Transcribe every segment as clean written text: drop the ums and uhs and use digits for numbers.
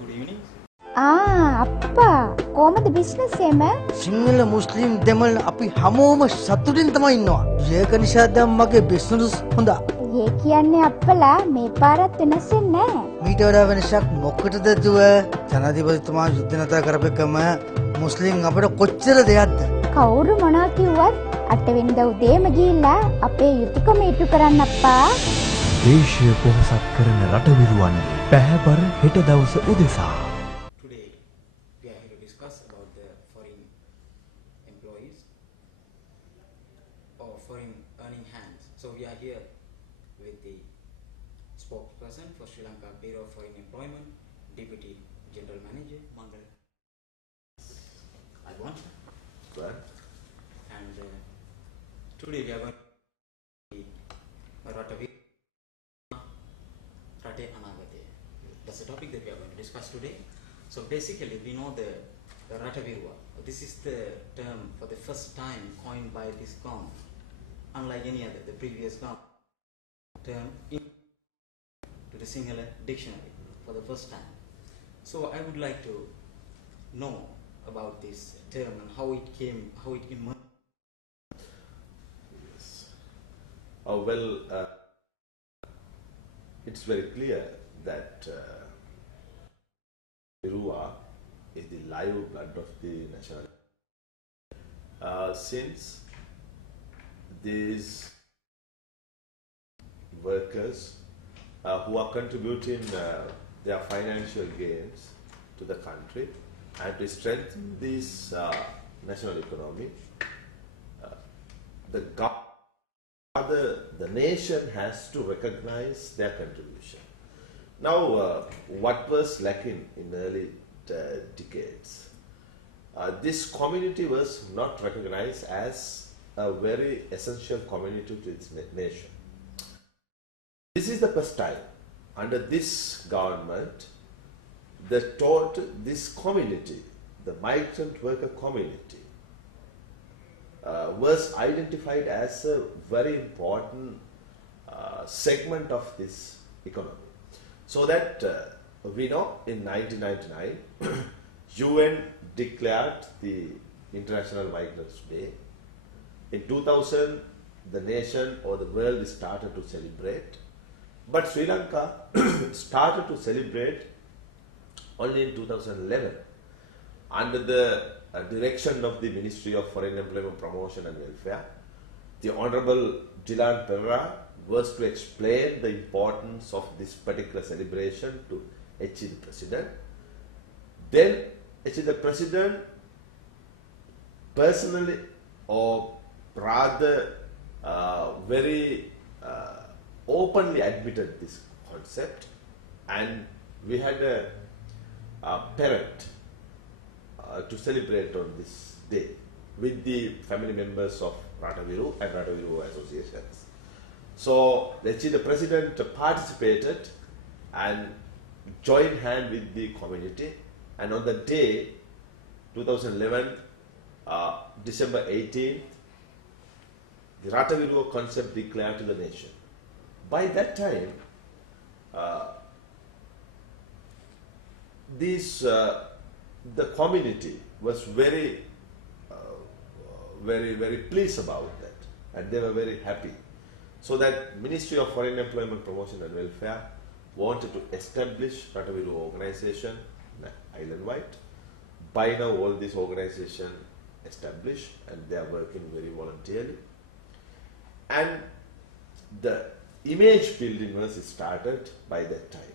Good evening. අප්පා කොහමද business එම? සිංහල මුස්ලිම් දෙමළ අපි හැමෝම සතුටින් තමයි ඉන්නවා. ඒක නිසා දැන් මගේ බිස්නස් හොඳයි. ඒ කියන්නේ අප්පලා මේ පාරත් වෙනස් වෙන්නේ නැහැ. මීට වඩා වෙනසක් මොකටද දුව? ජනාධිපතිතුමා යුද්ධ නතර කරපෙකම මුස්ලිම් අපිට කොච්චර දෙයක්ද? කවුරු මොනවා කිව්වත් අටවෙනිදා උදේම ගිහිල්ලා අපේ යුතුයකම ඉටු කරන්න අප්පා. දේශීය පොහොසත් කරන රටවිරුවන්ගේ පැහැබර හෙට දවස උදෙසා. Today we are here to discuss about the foreign employees or foreign earning hands. So we are here with the spokesperson for Sri Lanka Bureau of Foreign Employment, Deputy General Manager Mangal. I want. And today we are going to Ratavi Rate Anagate. That's the topic that we are going to discuss today. So basically we know the Ratavirua. This is the term for the first time coined by this government. Unlike any other, the previous government term to the Sinhala dictionary for the first time. So I would like to know about this term and how it emerged. Yes. It's very clear that Virua is the live blood of the national. Since these workers who are contributing their financial gains to the country and to strengthen this national economy, the nation has to recognize their contribution. Now, what was lacking in early decades? This community was not recognized as a very essential community to its nation. This is the first time under this government this community, the migrant worker community, was identified as a very important segment of this economy. So that we know in 1999, UN declared the International Migrants Day. In 2000, the nation or the world started to celebrate. But Sri Lanka started to celebrate only in 2011 under the direction of the Ministry of Foreign Employment Promotion and Welfare. The Honorable Jilan Perera was to explain the importance of this particular celebration to HE the President. Then HE the President personally or rather very openly admitted this concept, and we had a parent to celebrate on this day with the family members of Rataviru and Rataviru associations. So the President participated and joined hand with the community, and on the day 2011 December 18th, the Rataviru concept declared to the nation. By that time the community was very pleased about that, and they were very happy. So that Ministry of Foreign Employment Promotion and Welfare wanted to establish Rataviru organization island-wide. By now all these organizations established and they are working very voluntarily. And the image building was started by that time,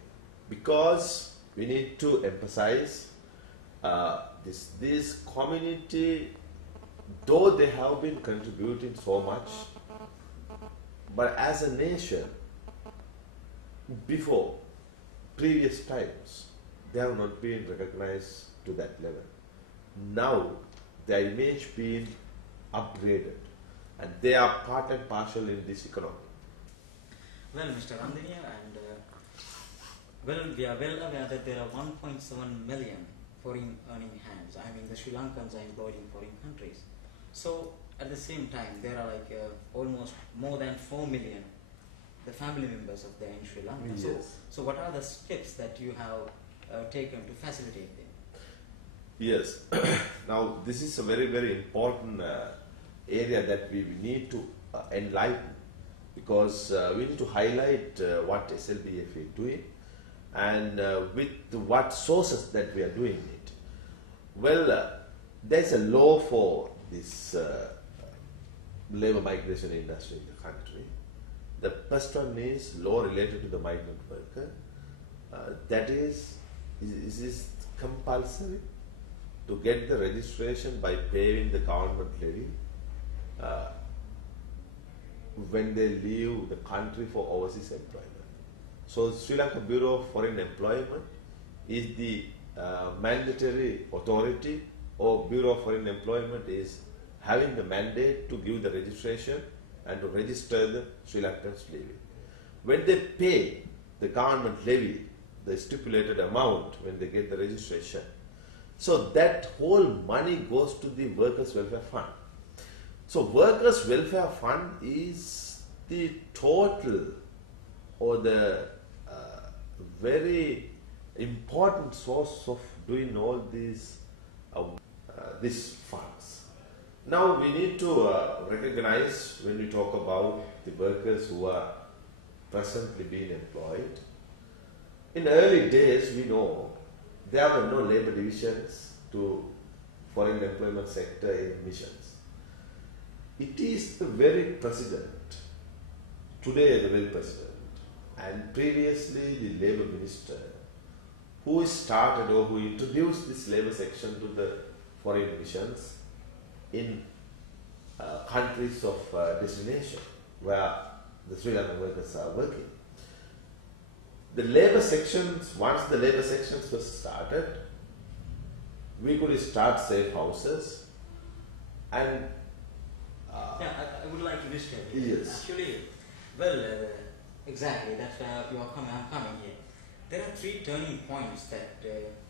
because we need to emphasize this community, though they have been contributing so much, but as a nation, before previous times, they have not been recognized to that level. Now, their image being upgraded, and they are part and parcel in this economy. Well, Mr. Randhaniya, and we are well aware that there are 1.7 million foreign earning hands. I mean, the Sri Lankans are employed in foreign countries. So, at the same time, there are like almost more than 4 million the family members of them in Sri Lanka. Yes. So what are the steps that you have taken to facilitate them? Yes. Now, this is a very, very important area that we need to enlighten, because we need to highlight what SLBF is doing and with what sources that we are doing it. Well, there's a law for this labor migration industry in the country. The first one is law related to the migrant worker. That is it compulsory to get the registration by paying the government levy when they leave the country for overseas employment. So Sri Lanka Bureau of Foreign Employment is the mandatory authority, or Bureau of Foreign Employment is having the mandate to give the registration and to register the Sri Lankans levy. When they pay the government levy, the stipulated amount when they get the registration, so that whole money goes to the Workers' Welfare Fund. So Workers' Welfare Fund is the total or the very important source of doing all these funds. Now we need to recognize, when we talk about the workers who are presently being employed, in early days we know there were no labor divisions to foreign employment sector in missions. It is the very president, today the very president, and previously the labor minister, who started or who introduced this labor section to the foreign missions in countries of destination where the Sri Lankan workers are working. The labor sections, once the labor sections were started, we could start safe houses and I would like to illustrate it. Yes. Actually, well, exactly, that's where I'm coming here. There are three turning points that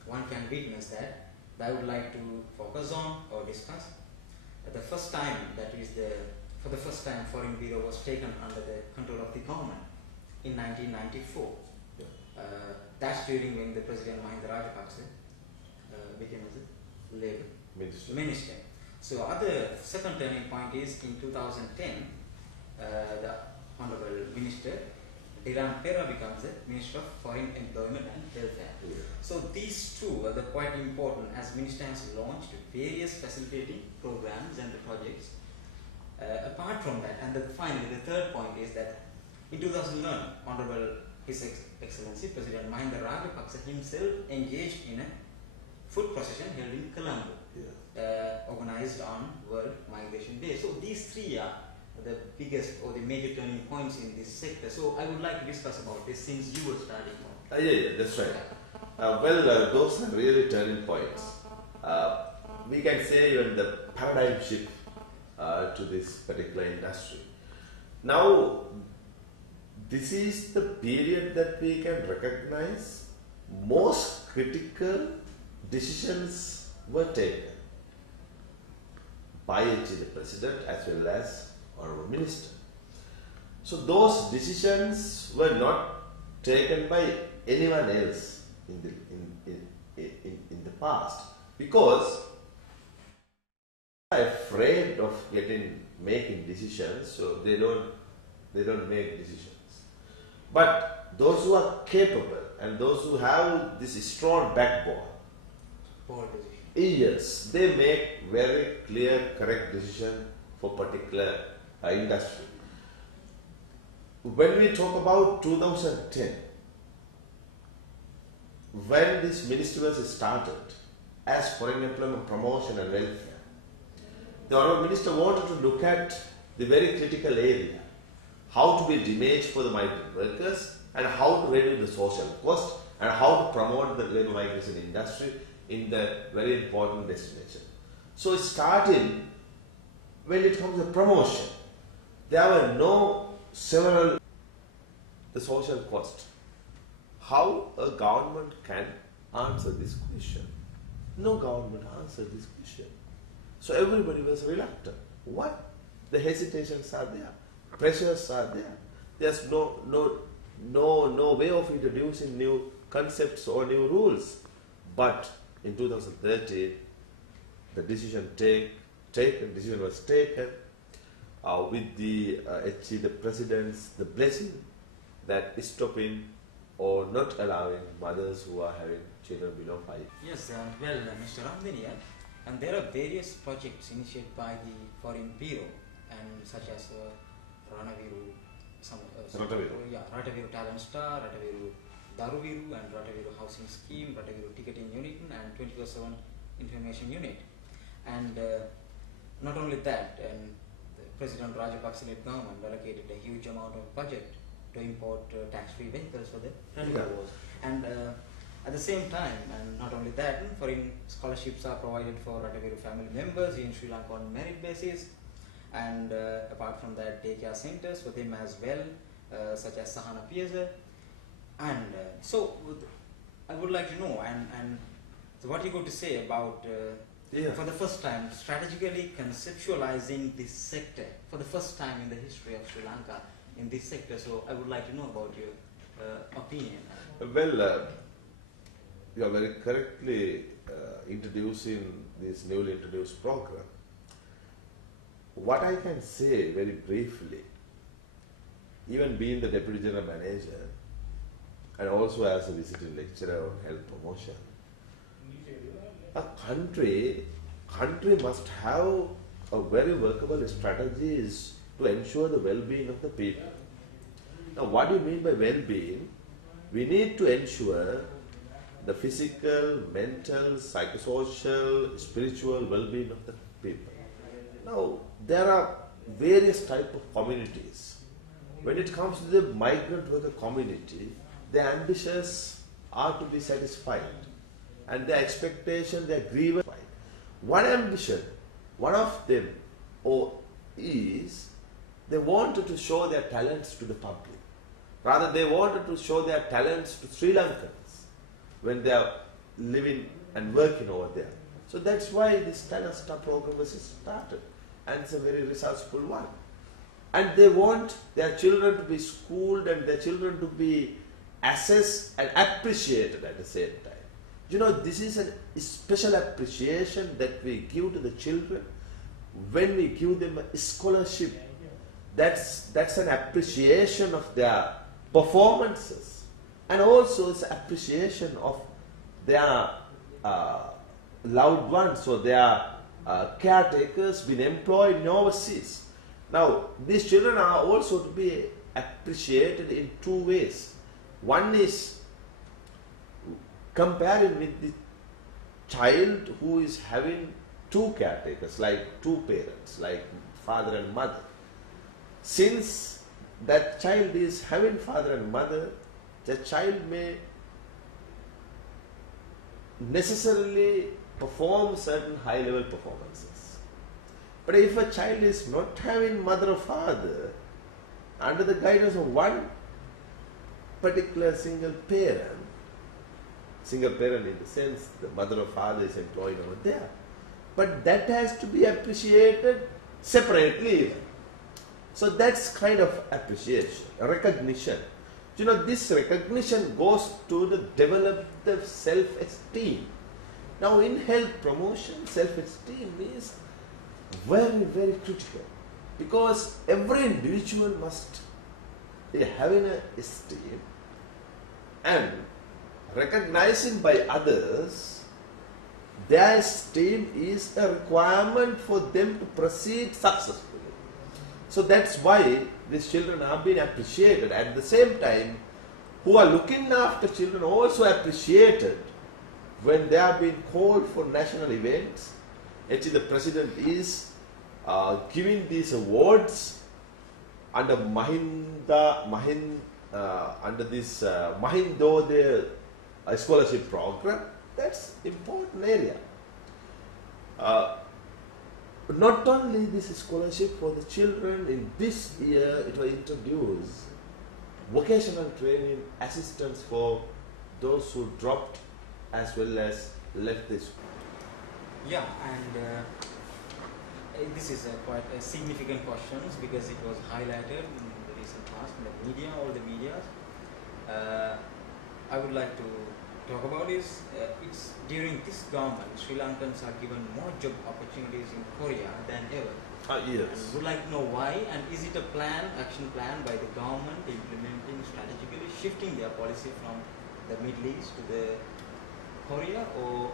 one can witness that I would like to focus on or discuss. The first time, for the first time, Foreign Bureau was taken under the control of the government in 1994. That's during when the President Mahinda Rajapaksa became as a labor minister. So second turning point is in 2010, the Honorable Minister Diran Pera becomes the Minister of Foreign Employment and Welfare. Yeah. So these two are quite important, as Minister has launched various facilitating programs and the projects. Apart from that, and finally the third point is that in 2009, Honorable His Excellency President Mahinda Rajapaksa himself engaged in a foot procession held in Colombo, organized on World Migration Day. So these three are the biggest or the major turning points in this sector. So I would like to discuss about this since you were starting on. Yeah, that's right. Those are really turning points. We can say even the paradigm shift to this particular industry. Now, this is the period that we can recognize most critical decisions were taken by the President as well as Honorable Minister. So those decisions were not taken by anyone else in the past, because they are afraid of making decisions, so they don't make decisions. But those who are capable and those who have this strong backbone, yes, they make very clear, correct decision for particular industry. When we talk about 2010, when this ministry was started as Foreign Employment Promotion and Welfare, the Honourable Minister wanted to look at the very critical area, how to build image for the migrant workers and how to reduce the social cost and how to promote the labour migration industry in the very important destination. So starting when it comes to promotion, there were the social cost. How a government can answer this question? No government answered this question. So everybody was reluctant. Why? The hesitations are there, pressures are there. There's no way of introducing new concepts or new rules. But in 2013, the decision was taken with the actually the president's the blessing that is stopping or not allowing mothers who are having children below 5. Yes, well, Mr. Ramdaniya, and there are various projects initiated by the Foreign Bureau, and such as Ranaviru, Rataviru Talent Star, Rataviru Daruviru, and Rataviru Housing Scheme, Rataviru Ticketing Unit, and 24/7 Information Unit. And not only that, the President Rajapaksa-led government allocated a huge amount of budget to import tax-free vehicles for the Ranaviru Wars. And at the same time, and not only that, foreign scholarships are provided for Rataviru family members in Sri Lanka on merit basis, and apart from that, daycare centers for them as well, such as Sahana Piazza. And so I would like to know, and so what you got to say about for the first time strategically conceptualizing this sector for the first time in the history of Sri Lanka in this sector. So I would like to know about your opinion. Well, you are very correctly introducing this newly introduced program. What I can say very briefly, even being the Deputy General Manager and also as a visiting lecturer on health promotion, a country must have a very workable strategies to ensure the well-being of the people. Now, what do you mean by well-being? We need to ensure the physical, mental, psychosocial, spiritual well-being of the people. Now, there are various types of communities. When it comes to the migrant worker community, their ambitions are to be satisfied and their expectation, their grievance. One ambition, one of them is they wanted to show their talents to the public. Rather, they wanted to show their talents to Sri Lankans when they are living and working over there. So that's why this Talent Star program was started, and it's a very resourceful one. And they want their children to be schooled and their children to be assessed and appreciated at the same time. You know, this is a special appreciation that we give to the children when we give them a scholarship. That's an appreciation of their performances, and also it's appreciation of their loved ones or their caretakers being employed in overseas. Now, these children are also to be appreciated in two ways. One is comparing with the child who is having two caretakers, like two parents, like father and mother. Since that child is having father and mother, the child may necessarily perform certain high-level performances. But if a child is not having mother or father, under the guidance of one particular single parent in the sense the mother or father is employed over there, but that has to be appreciated separately even. So that's kind of appreciation, recognition. You know, this recognition goes to develop the self-esteem. Now, in health promotion, self-esteem is very, very critical, because every individual must be having an esteem and recognizing by others their esteem is a requirement for them to proceed successfully. So that's why these children are being appreciated. At the same time, who are looking after children also appreciated when they are being called for national events. Actually, the president is giving these awards under under this Mahindodaya scholarship program. That's important area. Not only this scholarship for the children, in this year it was introduced vocational training assistance for those who dropped as well as left the school. Yeah, and this is quite a significant question because it was highlighted in the recent past in the media, all the medias. I would like to talk about is it's during this government, Sri Lankans are given more job opportunities in Korea than ever. And Yes. would like to know why, and is it a plan, action plan by the government implementing strategically shifting their policy from the Middle East to the Korea, or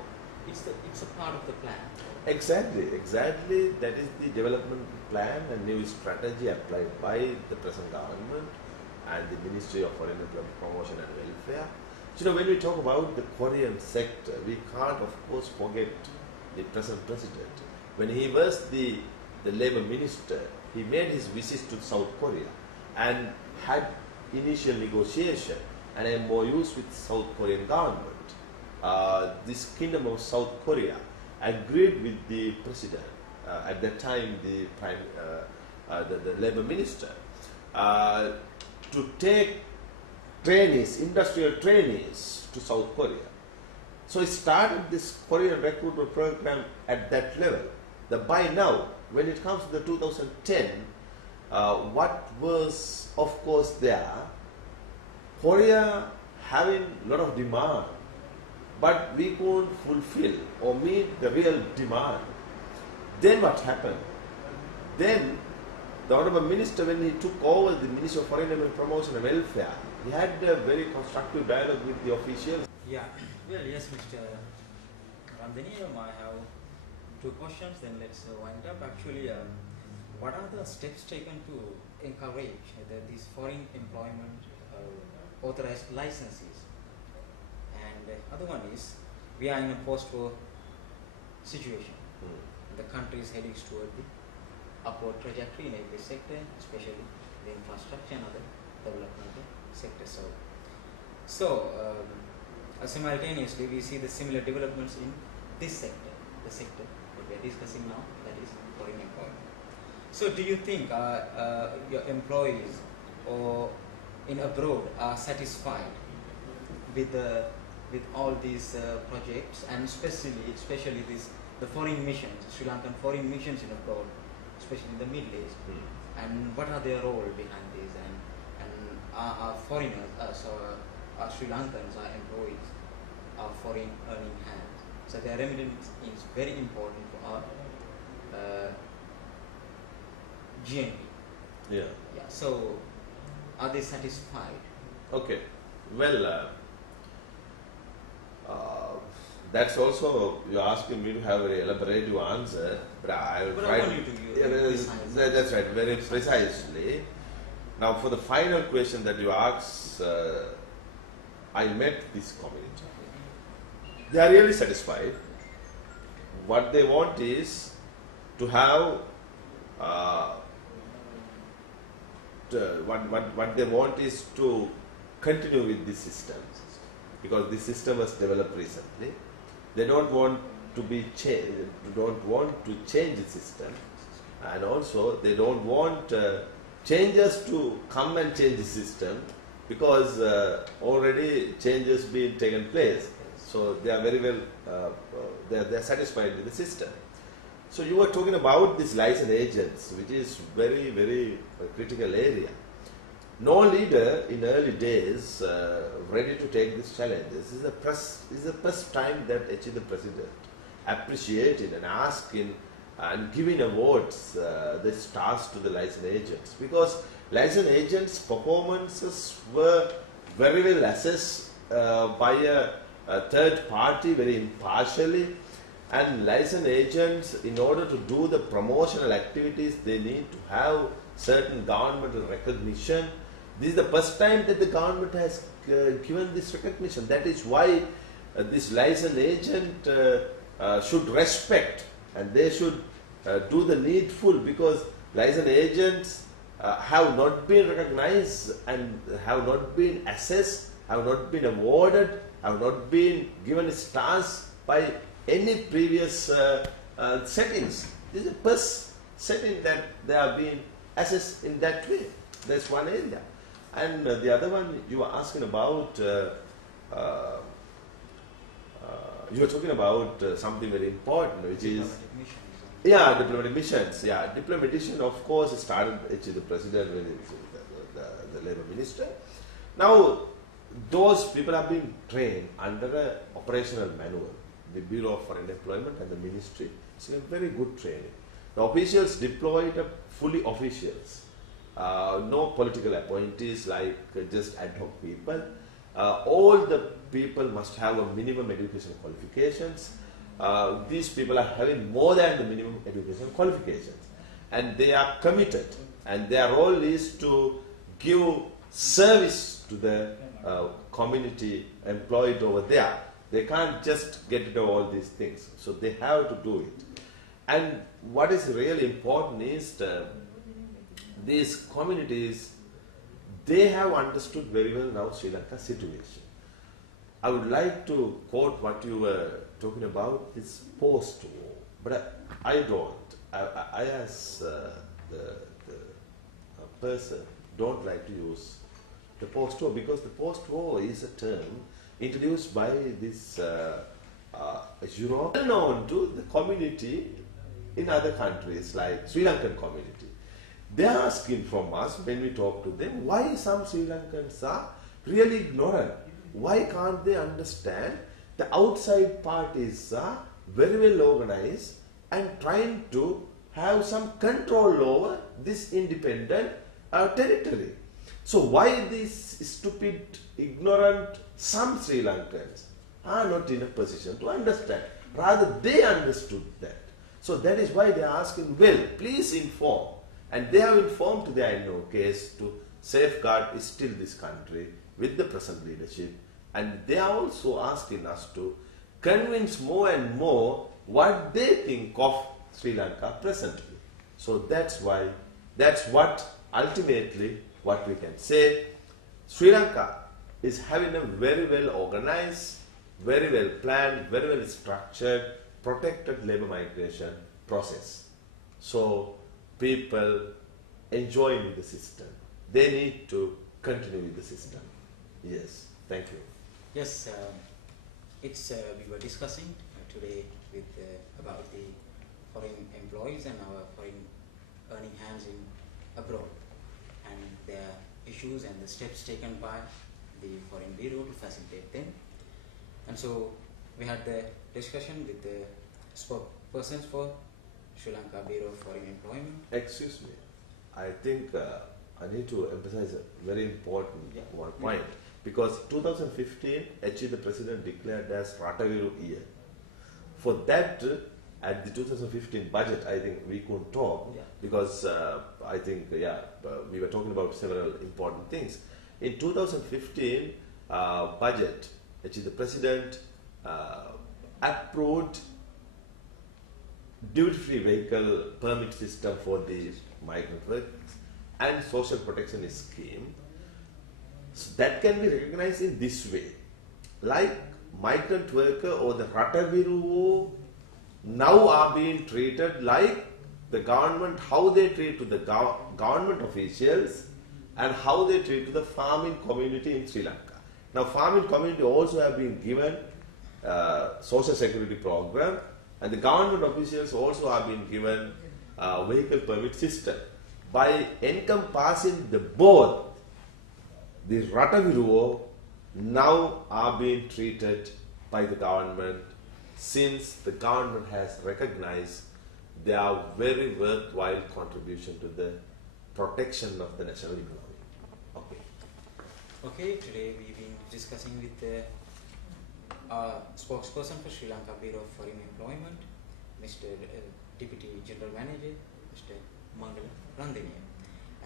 it's a part of the plan? Exactly. That is the development plan and new strategy applied by the present government and the Ministry of Foreign Promotion and Welfare. So, when we talk about the Korean sector, we can't, of course, forget the present president. When he was the labor minister, he made his visits to South Korea and had initial negotiation and MOUs with South Korean government. This Kingdom of South Korea agreed with the president at that time, the labor minister, to take trainees, industrial trainees to South Korea. So he started this Korean recruitment program at that level. By now, when it comes to the 2010, what was of course there, Korea having a lot of demand, but we couldn't fulfill or meet the real demand. Then what happened? Then the Honorable Minister, when he took over the Ministry of Foreign Promotion and Welfare, he had a very constructive dialogue with the officials. Yeah, well, yes, Mr. Ramdhani, I have two questions, then let's wind up. Actually, what are the steps taken to encourage these foreign employment authorized licenses? And the other one is, we are in a post-war situation. The country is heading toward the upward trajectory in every sector, especially the infrastructure and other developmental sectors. Simultaneously, we see the similar developments in this sector, the sector that we are discussing now, that is foreign employment. So, do you think your employees or in abroad are satisfied with all these projects, and especially the foreign missions, Sri Lankan foreign missions in abroad, especially in the Middle East, and what are their role behind this, and are foreigners, are Sri Lankans, are employees, are foreign earning hands. So their remittance is very important for our GNP. Yeah. So are they satisfied? Okay. Well, that's also, you're asking me to have a very elaborative answer, but I will But try. I want you to use precise. That's right, very precisely. Now, for the final question that you asked, I met this community. They are really satisfied. What they want is to have what they want is to continue with this system, because this system was developed recently. They don't want to be changed. Don't want to change the system, and also they don't want changes to come and change the system, because already changes being taken place. So they are very well. They are satisfied with the system. So you were talking about these license agents, which is very critical area. No leader in early days ready to take this challenge. This is the first time that actually the president appreciated and asking and giving awards the stars to the license agents, because license agents' performances were very well assessed by a third party very impartially. And license agents, in order to do the promotional activities, they need to have certain governmental recognition. This is the first time that the government has given this recognition. That is why this license agent should respect, and they should do the needful, because license agents have not been recognized and have not been assessed, have not been awarded, have not been given stars by any previous settings. This is the first setting that they are being assessed in that way. That's one area. And the other one you were asking about, you were talking about something very important, which is diplomatic missions. Yeah, diplomatic mission, of course, started actually the president when he was the labor minister. Now, those people have been trained under an operational manual. The Bureau of Foreign Employment and the Ministry. It's a very good training. The officials deployed are fully officials. No political appointees like just ad hoc people. All the people must have a minimum education qualifications. These people are having more than the minimum education qualifications. And they are committed. And their role is to give service to the community employed over there. They can't just get rid of all these things. So they have to do it. And what is really important is these communities, they have understood very well now Sri Lanka's situation. I would like to quote what you were talking about, this post-war. But I don't. I as the person don't like to use the post-war, because the post-war is a term introduced by this Europe, well known to the community in other countries like Sri Lankan community. They are asking from us when we talk to them, why some Sri Lankans are really ignorant? Why can't they understand the outside parties are very well organized and trying to have some control over this independent territory? So why these stupid, ignorant, some Sri Lankans are not in a position to understand? Rather, they understood that. So that is why they are asking, well, please inform. And they have informed to the INO case to safeguard still this country with the present leadership. And they are also asking us to convince more and more what they think of Sri Lanka presently. So that's what ultimately what we can say. Sri Lanka is having a very well organized, very well planned, very well structured, protected labor migration process. So people enjoying the system, they need to continue with the system. Yes, thank you. Yes, we were discussing today with about the foreign employees and our foreign earning hands in abroad, and their issues and the steps taken by the Foreign Bureau to facilitate them. And so we had the discussion with the spokespersons for Sri Lanka Bureau of Foreign Employment. Excuse me, I think I need to emphasize a very important one point. Because 2015, actually the President declared as Rataviru year. For that, at the 2015 budget, I think we could talk, because I think, we were talking about several important things. In 2015 budget, actually the President approved duty-free vehicle permit system for the migrant workers and social protection scheme. So that can be recognized in this way. Like migrant worker or the Rataviru now are being treated like the government, how they treat to the government officials and how they treat to the farming community in Sri Lanka. Now farming community also have been given social security program, and the government officials also have been given vehicle permit system. By encompassing the both, the Rataviru now are being treated by the government, since the government has recognized their very worthwhile contribution to the protection of the national economy. Okay. Okay, today we've been discussing with the spokesperson for Sri Lanka Bureau of Foreign Employment, Mr. Deputy General Manager, Mr. Mangala Randiniya.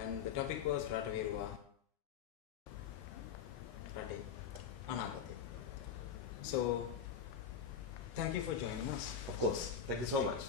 And the topic was Ratavirua Rate Anapate. So, thank you for joining us. Of course. Thank you so much.